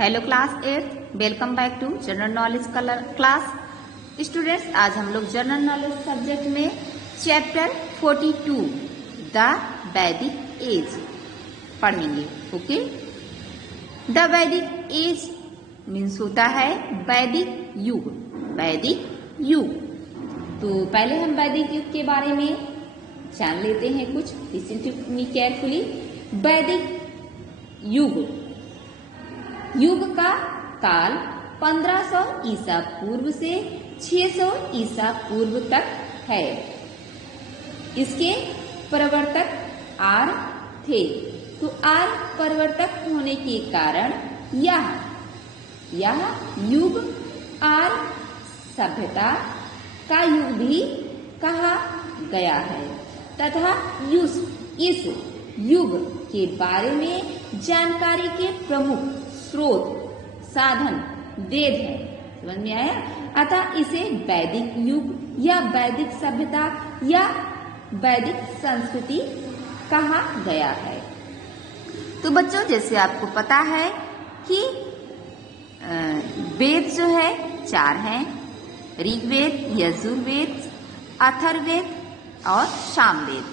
Hello class 8, welcome back to general knowledge class. Students, आज हम लोग जनरल नॉलेज सब्जेक्ट में चैप्टर 42 द वैदिक एज पढ़ेंगे। Okay, the Vedic age means होता है वैदिक युग। वैदिक युग, तो पहले हम वैदिक युग के बारे में जान लेते हैं कुछ। Listen to me carefully. वैदिक युग, युग का काल 1500 ईसा पूर्व से 600 ईसा पूर्व तक है। इसके प्रवर्तक आर्य थे, तो आर्य प्रवर्तक होने के कारण यह युग आर्य सभ्यता का युग भी कहा गया है तथा इस युग के बारे में जानकारी के प्रमुख स्रोत साधन वेद है। समझ में आया? अतः इसे वैदिक युग या वैदिक सभ्यता या वैदिक संस्कृति कहा गया है। तो बच्चों, जैसे आपको पता है कि वेद जो है 4 हैं, ऋग्वेद, यजुर्वेद, अथर्ववेद और सामवेद।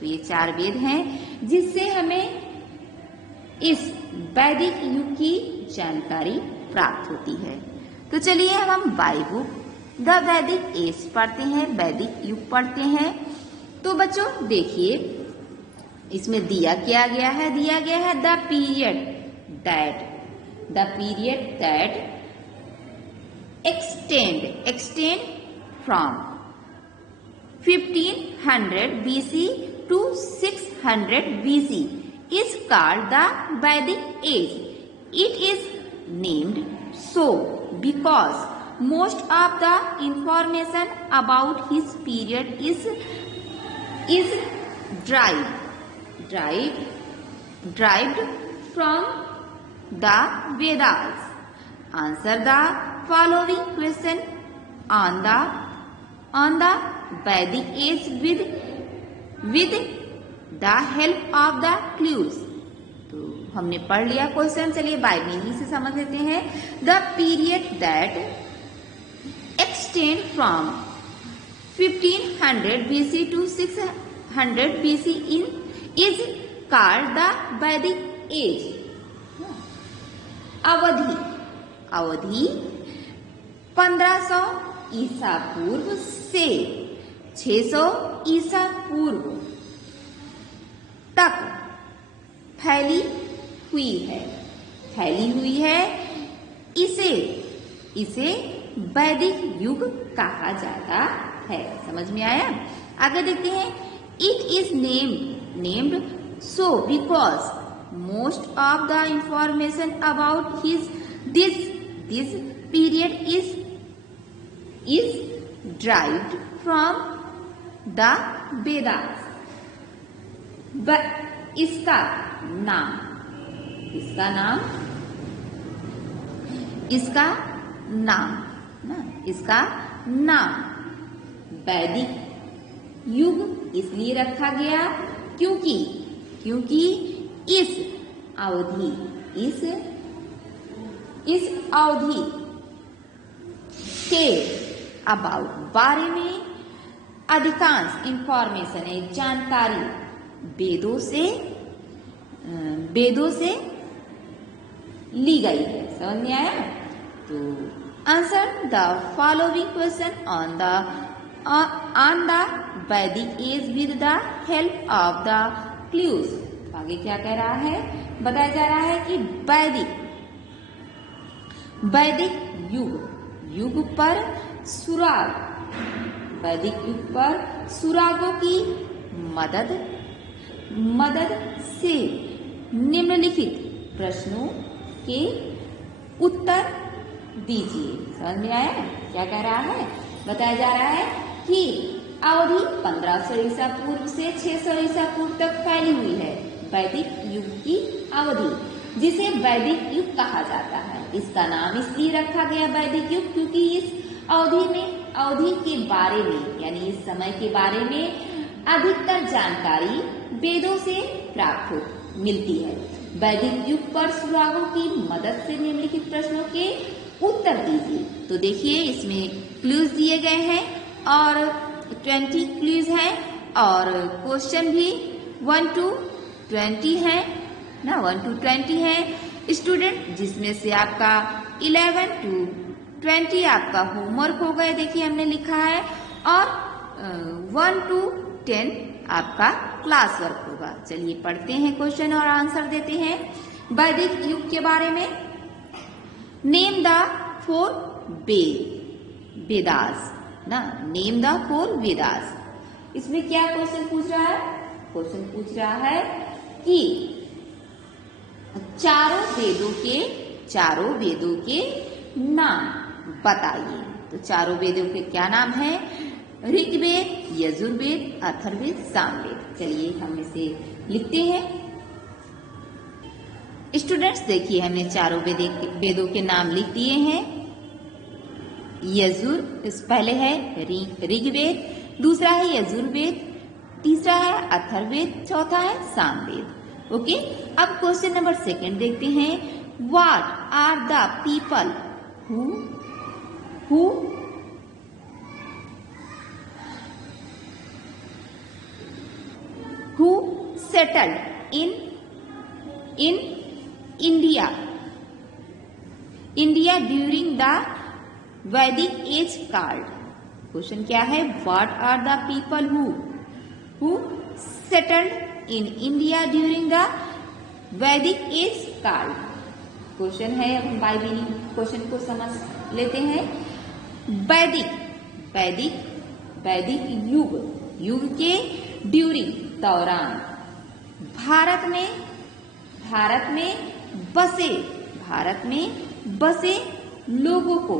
तो ये 4 वेद हैं जिससे हमें इस वैदिक युग की जानकारी प्राप्त होती है। तो चलिए हम by book the Vedic as पढ़ते हैं, वैदिक युग पढ़ते हैं। तो बच्चों देखिए, इसमें दिया गया है the period that extend from 1500 BC to 600 BC is called the Vedic age. It is named so because most of the information about his period is derived from the Vedas. Answer the following question on the Vedic age with the help of the clues. तो हमने पढ़ लिया question, चलिए bye meaning से समझ लेते हैं। The period that extend from 1500 BC to 600 BC is called the Vedic age. अवधि 1500 ईसा पूर्व से 600 ईसा पूर्व तक फैली हुई है। इसे वैदिक युग कहा जाता है। समझ में आया? आगे देखते हैं। It is named so because most of the information about this period is derived from the Vedas. इसका नाम वैदिक युग इसलिए रखा गया क्योंकि इस अवधि के बारे में अधिकांश इंफॉर्मेशन है, जानकारी वेदों से ली गई है। समझ में आया? तो answer the following question on the Vedic age with the help of the clues. आगे क्या कह रहा है? बताया जा रहा है कि वैदिक युग पर सुरागों की मदद से निम्नलिखित प्रश्नों के उत्तर दीजिए। समझ में आया? क्या कह रहा है? बताया जा रहा है कि अवधि 1500 ईसा पूर्व से 600 ईसा पूर्व तक फैली हुई है, वैदिक युग की अवधि, जिसे वैदिक युग कहा जाता है। इसका नाम इसलिए रखा गया वैदिक युग क्योंकि इस अवधि के बारे में यानी इस समय के बारे में अधिकतर जानकारी वेदों से प्राप्त मिलती है। वैदिक युग पर सुरागों की मदद से निम्नलिखित प्रश्नों के उत्तर दीजिए। तो देखिए इसमें क्लूज दिए गए हैं और 20 क्लूज हैं और क्वेश्चन भी 1 to 20 है ना, 1 to 20 है स्टूडेंट, जिसमें से आपका 11 to 20 आपका होमवर्क हो गए, देखिए हमने लिखा है, और 1 to 10 आपका क्लास वर्क होगा। चलिए पढ़ते हैं क्वेश्चन और आंसर देते हैं। वैदिक युग के बारे में, नेम द 4 वेदास ना, नेम द 4 वेदास। इसमें क्या क्वेश्चन पूछ रहा है? क्वेश्चन पूछ रहा है कि चारों वेदों के नाम बताइए। तो चारों वेदों के क्या नाम है? ऋग्वेद, यजुर्वेद, अथर्ववेद, सामवेद। चलिए हम इसे लिखते हैं। स्टूडेंट्स देखिए हमने चारों वेदों के नाम लिख दिए हैं। पहले है ऋग्वेद, दूसरा है यजुर्वेद, तीसरा है अथर्ववेद, चौथा है सामवेद। ओके, अब क्वेश्चन नंबर 2 देखते हैं। What are the people who settled in India during the Vedic age called? Question क्या है? What are the people who settled in India during the Vedic age called? Question है, अब हम bye meaning question को समझ लेते हैं। वैदिक युग के ड्यूरिंग दौरान भारत में बसे लोगों को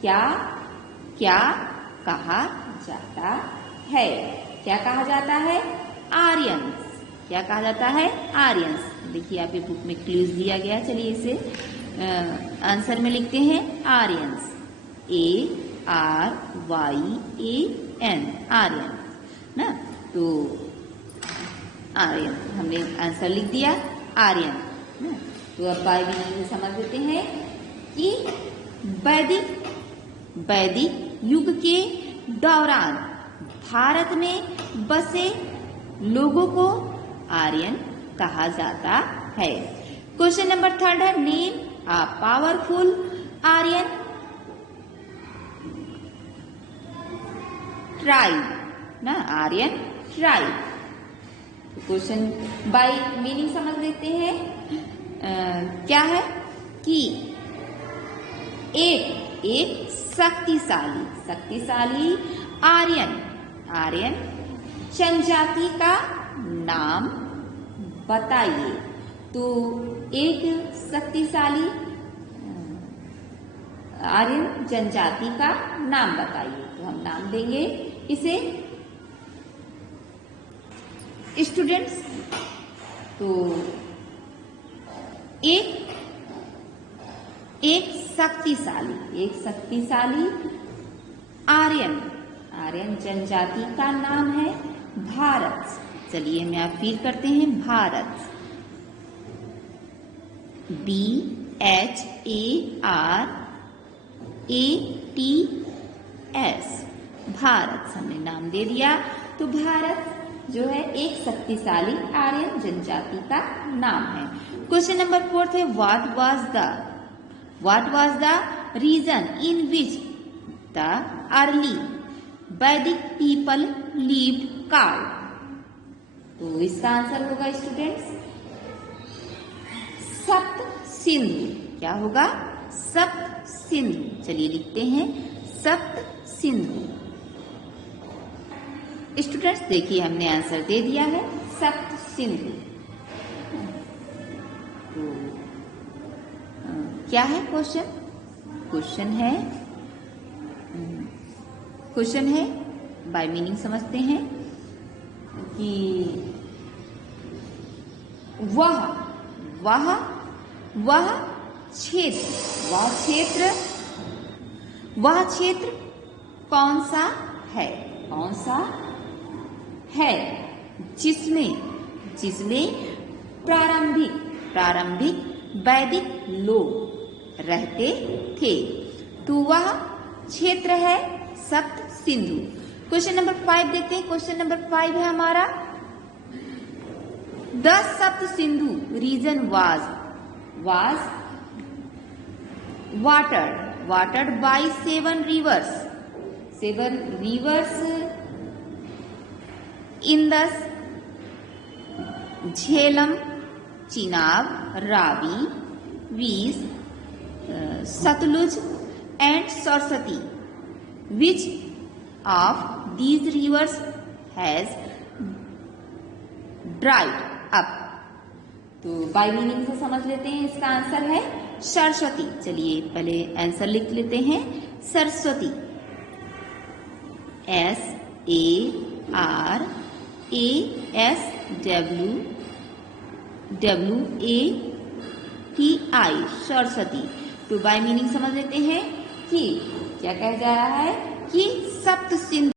क्या कहा जाता है? क्या कहा जाता है? आर्यंस। क्या कहा जाता है? आर्यंस। देखिए आपके बुक में क्लूज दिया गया, चलिए इसे आंसर में लिखते हैं। आर्यंस, ARYAN, आर्यन ना। तो आर्यन हमने आंसर लिख दिया, आर्यन ना। तो अब बाय मीनिंग समझ लेते हैं कि वैदिक युग के दौरान भारत में बसे लोगों को आर्यन कहा जाता है। क्वेश्चन नंबर 3 है, name a powerful Aryan tribe ना, Aryan tribe. Question by meaning समझ लेते हैं। क्या है कि एक शक्तिशाली आर्यन जनजाति का नाम बताइए। तो एक शक्तिशाली आर्यन जनजाति का नाम बताइए। तो हम नाम देंगे इसे स्टूडेंट्स। तो एक शक्तिशाली आर्यन जनजाति का नाम है भारत। चलिए मैं आप फील करते हैं, भारत, BHARATS, भारत हमने नाम दे दिया। तो भारत जो है एक शक्तिशाली आर्यन जनजाति का नाम है। क्वेश्चन नंबर 4 है, what was the region in which the early Vedic people lived called? तो इसका आंसर होगा स्टूडेंट्स सप्त सिंधु। क्या होगा? सप्त सिंधु। चलिए लिखते हैं सप्त सिंधु। स्टूडेंट्स देखिए हमने आंसर दे दिया है सप्त सिंधु। तो क्या है क्वेश्चन? क्वेश्चन है बाय मीनिंग समझते हैं कि वह क्षेत्र कौन सा है जिसमें प्रारंभिक प्रारंभिक वैदिक लोग रहते थे। तो वह क्षेत्र है सप्त सिंधु। क्वेश्चन नंबर 5 देखते हैं। क्वेश्चन नंबर 5 है हमारा, the Sapta Sindhu region was watered by 7 rivers Indus, Jhelum, Chenab, Ravi, Vees, Satluj and Saraswati. Which of these rivers has dried up? तो बाय मीनिंग से समझ लेते हैं। इसका आंसर है सरस्वती। चलिए पहले आंसर लिख लेते हैं। सरस्वती, SARASWATI, सरस्वती। तो बाय मीनिंग समझ लेते हैं कि क्या कहा जा रहा है कि सप्त सिंधु